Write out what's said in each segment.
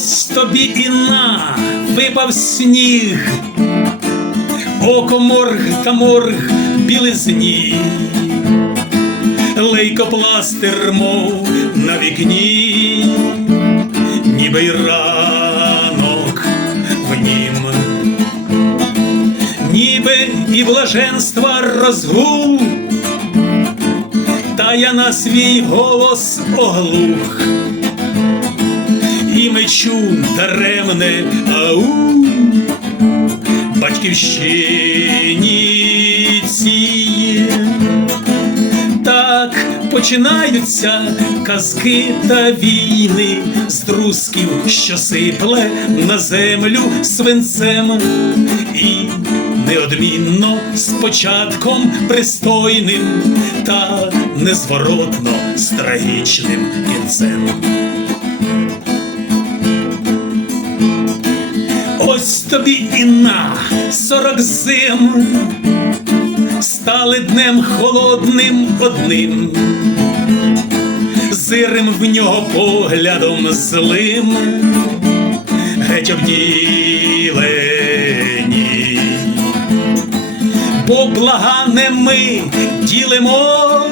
Ось тобі і на випав сніг, око морг та морг білизні, лейкопластир, мов на вікні, ніби й ранок в нім, ніби і блаженства розгул, та я на свій голос оглух мечу даремне ау батьківщині цій. Так починаються казки та війни з трусків, що сипле на землю свинцем, і неодмінно з початком пристойним та незворотно з трагічним кінцем. Ось тобі і на сорок зим. Стали днем холодним одним, зирим в нього поглядом злим, геть обділені, бо блага ми ділимо,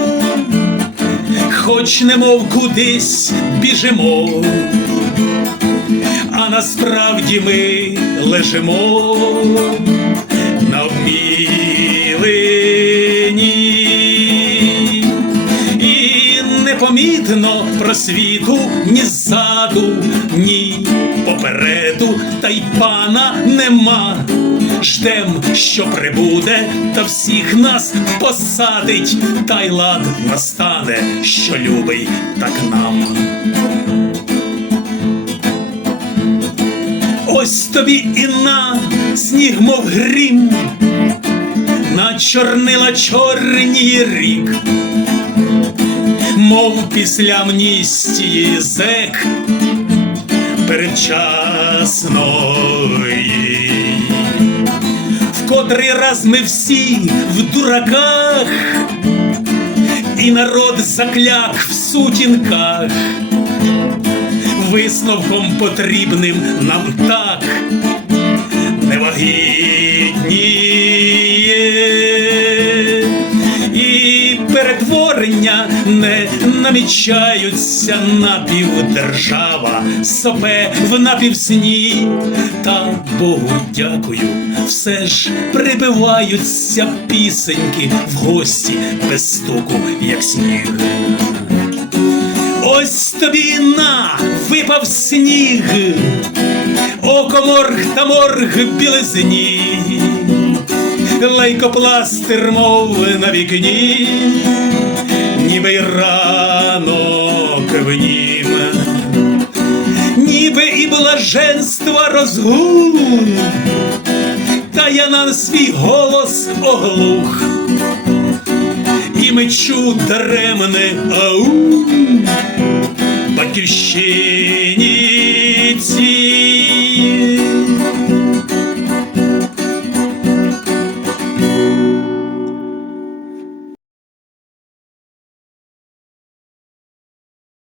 хоч немов кудись біжимо насправді ми лежимо на обмілині і непомітно просвіту ні ззаду, ні попереду, та й пана нема. Ждем, що прибуде, та всіх нас посадить, та й лад настане, що любий так нам. Ось тобі і на сніг, мов грім, на чорнила чорній рік, мов після амністії зек передчасної. В котрий раз ми всі в дураках, і народ закляк в сутінках висновком потрібним нам так невагітніє. І перетворення не намічаються напівдержава, сопе в напівсні, та Богу дякую, все ж прибиваються пісеньки в гості без стуку, як сніг. Ось тобі на випав сніг, око морг та морг білизні, лейкопластир, мов на вікні, ніби й ранок в нім, ніби і блаженства розгул, та я на свій голос оглух. І мечу даремне ау батьківщині цій.